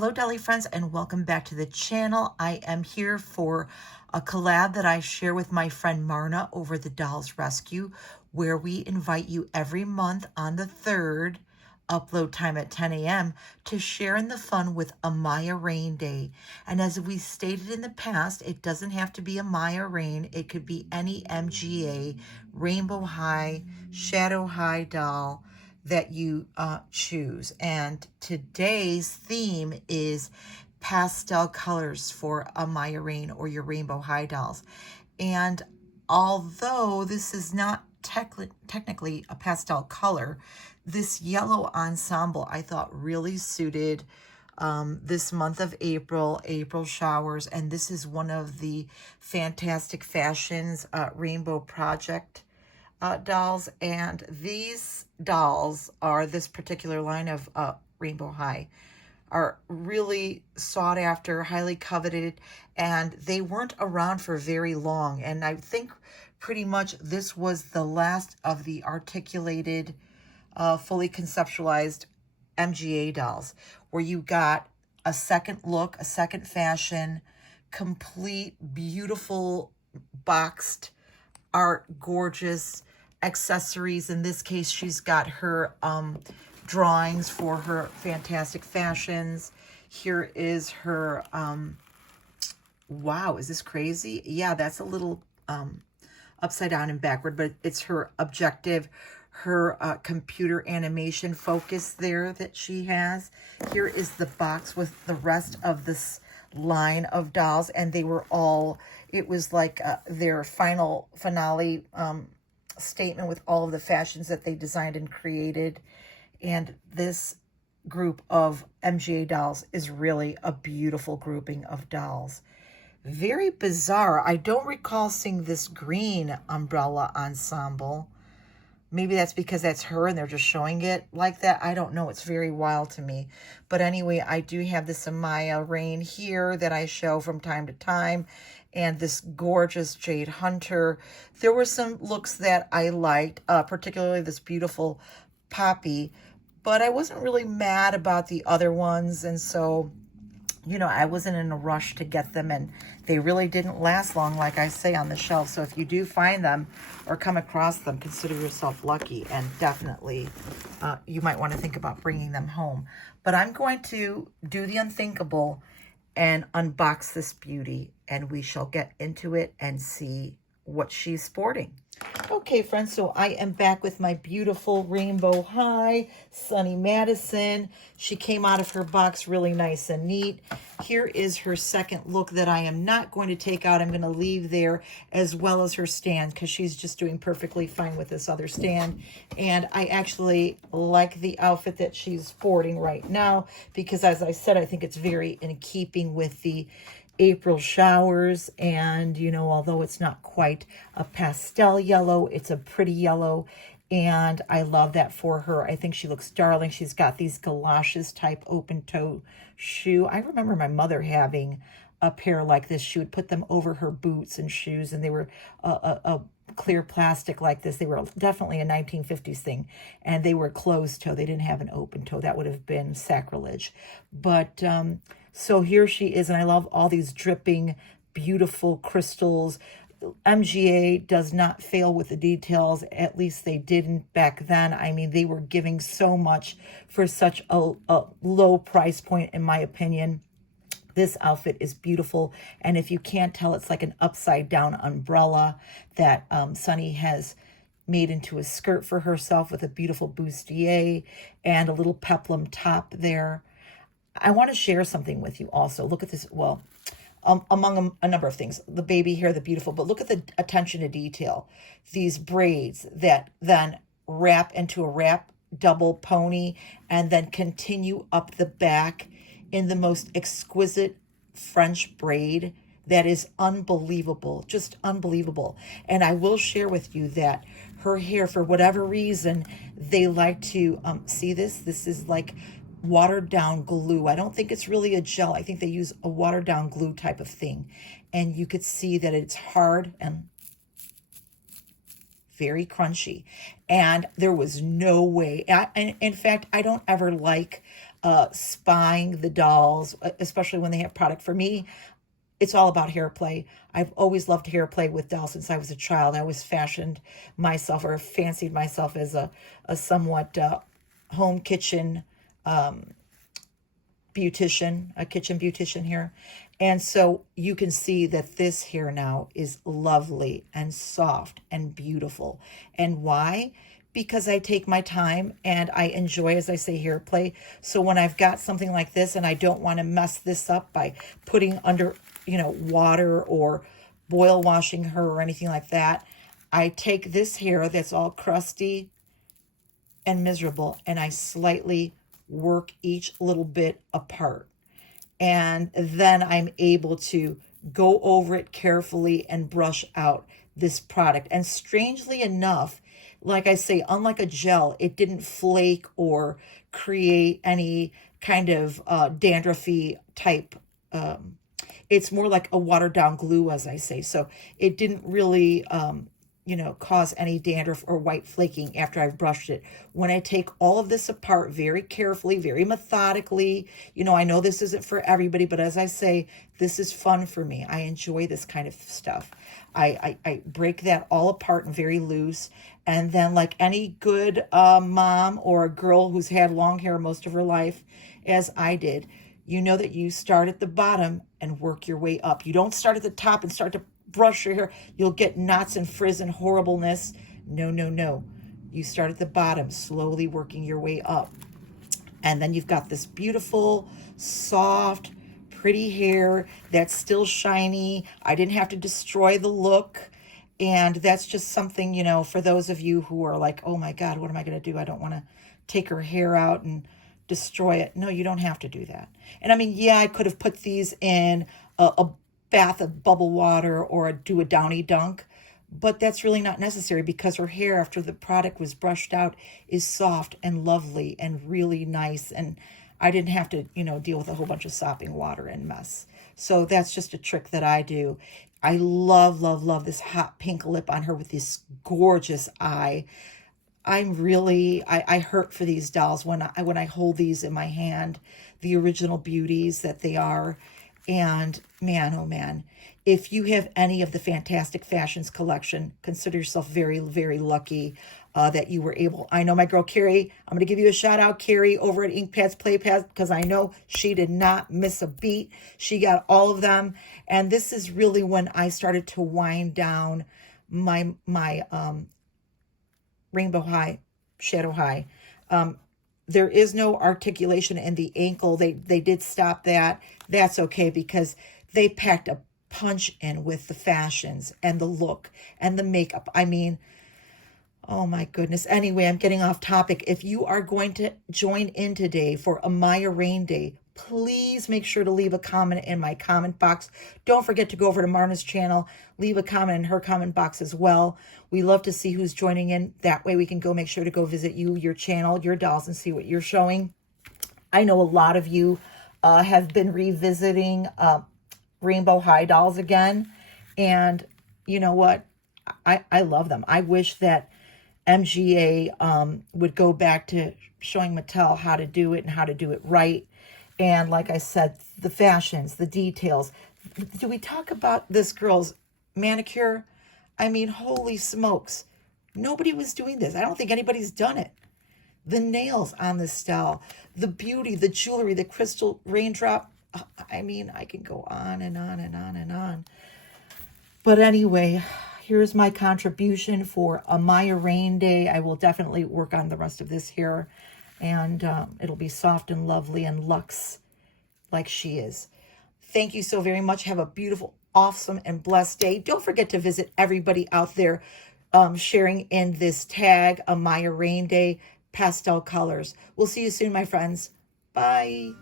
Hello, Dolly friends, and welcome back to the channel. I am here for a collab that I share with my friend Marna over the Dolls Rescue, where we invite you every month on the 3rd, upload time at 10 a.m., to share in the fun with Amaya Raine Day. And as we stated in the past, it doesn't have to be Amaya Raine. It could be any MGA, Rainbow High, Shadow High doll that you choose. And today's theme is pastel colors for Amaya Raine or your Rainbow High dolls. And although this is not technically a pastel color, this yellow ensemble I thought really suited this month of April showers. And this is one of the Fantastic Fashions Rainbow Project dolls, and these dolls are this particular line of Rainbow High are really sought after, highly coveted, and they weren't around for very long. And I think pretty much this was the last of the articulated, fully conceptualized MGA dolls, where you got a second look, a second fashion, complete, beautiful, boxed art, gorgeous accessories. In this case, she's got her drawings for her Fantastic Fashions. Here is her, wow, is this crazy? Yeah, that's a little upside down and backward, but it's her objective, her computer animation focus there that she has. Here is the box with the rest of this line of dolls, and they were all, it was like their finale statement with all of the fashions that they designed and created. And this group of MGA dolls is really a beautiful grouping of dolls. Very bizarre. I don't recall seeing this green umbrella ensemble. Maybe that's because that's her and they're just showing it like that. I don't know. It's very wild to me. But anyway, I do have this Amaya Raine here that I show from time to time. And this gorgeous Jade Hunter. There were some looks that I liked, particularly this beautiful Poppy. But I wasn't really mad about the other ones. And so, you know, I wasn't in a rush to get them, and they really didn't last long, like I say, on the shelf. So if you do find them or come across them, consider yourself lucky, and definitely you might want to think about bringing them home. But I'm going to do the unthinkable and unbox this beauty, and we shall get into it and see what she's sporting. Okay, friends, so I am back with my beautiful Rainbow High, Sunny Madison. She came out of her box really nice and neat. Here is her second look that I am not going to take out. I'm going to leave there, as well as her stand, because she's just doing perfectly fine with this other stand. And I actually like the outfit that she's sporting right now, because as I said, I think it's very in keeping with the April showers. And, you know, although it's not quite a pastel yellow, it's a pretty yellow, and I love that for her. I think she looks darling. She's got these galoshes type open toe shoe. I remember my mother having a pair like this. She would put them over her boots and shoes, and they were a clear plastic like this. They were definitely a 1950s thing, and they were closed toe. They didn't have an open toe. That would have been sacrilege. But so here she is, and I love all these dripping, beautiful crystals. MGA does not fail with the details. At least they didn't back then. I mean, they were giving so much for such a low price point, in my opinion. This outfit is beautiful, and if you can't tell, it's like an upside down umbrella that Sunny has made into a skirt for herself with a beautiful bustier and a little peplum top there. I want to share something with you also. Look at this. Well, among a number of things, the baby hair, the beautiful, but look at the attention to detail. These braids that then wrap into a wrap double pony and then continue up the back in the most exquisite French braid that is unbelievable, just unbelievable. And I will share with you that her hair, for whatever reason, they like to see this. This is like watered down glue. I don't think it's really a gel. I think they use a watered down glue type of thing. And you could see that it's hard and very crunchy. And there was no way. In fact, I don't ever like spying the dolls, especially when they have product. For me, it's all about hair play. I've always loved hair play with dolls since I was a child. I always fashioned myself or fancied myself as a somewhat home kitchen beautician, a kitchen beautician here. And so you can see that this hair now is lovely and soft and beautiful. And why? Because I take my time and I enjoy, as I say, hair play. So when I've got something like this and I don't want to mess this up by putting under, water or boil washing her or anything like that, I take this hair that's all crusty and miserable and I slightly work each little bit apart. And then I'm able to go over it carefully and brush out this product. And strangely enough, like I say, unlike a gel, it didn't flake or create any kind of dandruffy type. It's more like a watered down glue, as I say. So it didn't really cause any dandruff or white flaking after I've brushed it. When I take all of this apart very carefully, very methodically, I know this isn't for everybody, but as I say, this is fun for me. I enjoy this kind of stuff. I break that all apart and very loose. And then like any good mom or a girl who's had long hair most of her life, as I did, you know that you start at the bottom and work your way up. You don't start at the top and start to brush your hair. You'll get knots and frizz and horribleness. No, no, no. You start at the bottom, slowly working your way up. And then you've got this beautiful, soft, pretty hair that's still shiny. I didn't have to destroy the look. And that's just something, for those of you who are like, oh my God, what am I going to do? I don't want to take her hair out and destroy it. No, you don't have to do that. And I mean, yeah, I could have put these in a bath of bubble water or do a downy dunk, but that's really not necessary because her hair after the product was brushed out is soft and lovely and really nice, and I didn't have to deal with a whole bunch of sopping water and mess. So that's just a trick that I do. I love, love, love this hot pink lip on her with this gorgeous eye. I hurt for these dolls when I hold these in my hand, the original beauties that they are. And man, oh man, if you have any of the Fantastic Fashions collection, consider yourself very, very lucky that you were able. I know my girl Carrie, I'm going to give you a shout out, Carrie, over at Ink Pads Play Pads, because I know she did not miss a beat. She got all of them. And this is really when I started to wind down my Rainbow High, Shadow High. There is no articulation in the ankle. They did stop that. That's okay because they packed a punch in with the fashions and the look and the makeup. I mean, oh my goodness. Anyway, I'm getting off topic. If you are going to join in today for Amaya Raine Day, please make sure to leave a comment in my comment box. Don't forget to go over to Marna's channel, leave a comment in her comment box as well. We love to see who's joining in. That way we can make sure to go visit your channel, your dolls, and see what you're showing. I know a lot of you have been revisiting Rainbow High dolls again. And you know what? I love them. I wish that MGA would go back to showing Mattel how to do it and how to do it right. And like I said, the fashions, the details. Do we talk about this girl's manicure? I mean, holy smokes. Nobody was doing this. I don't think anybody's done it. The nails on this style, the beauty, the jewelry, the crystal raindrop. I mean, I can go on and on and on and on. But anyway, here's my contribution for Amaya Raine Day. I will definitely work on the rest of this hair. And it'll be soft and lovely and luxe like she is. Thank you so very much. Have a beautiful, awesome, and blessed day. Don't forget to visit everybody out there sharing in this tag, Amaya Raine Day, pastel colors. We'll see you soon, my friends. Bye.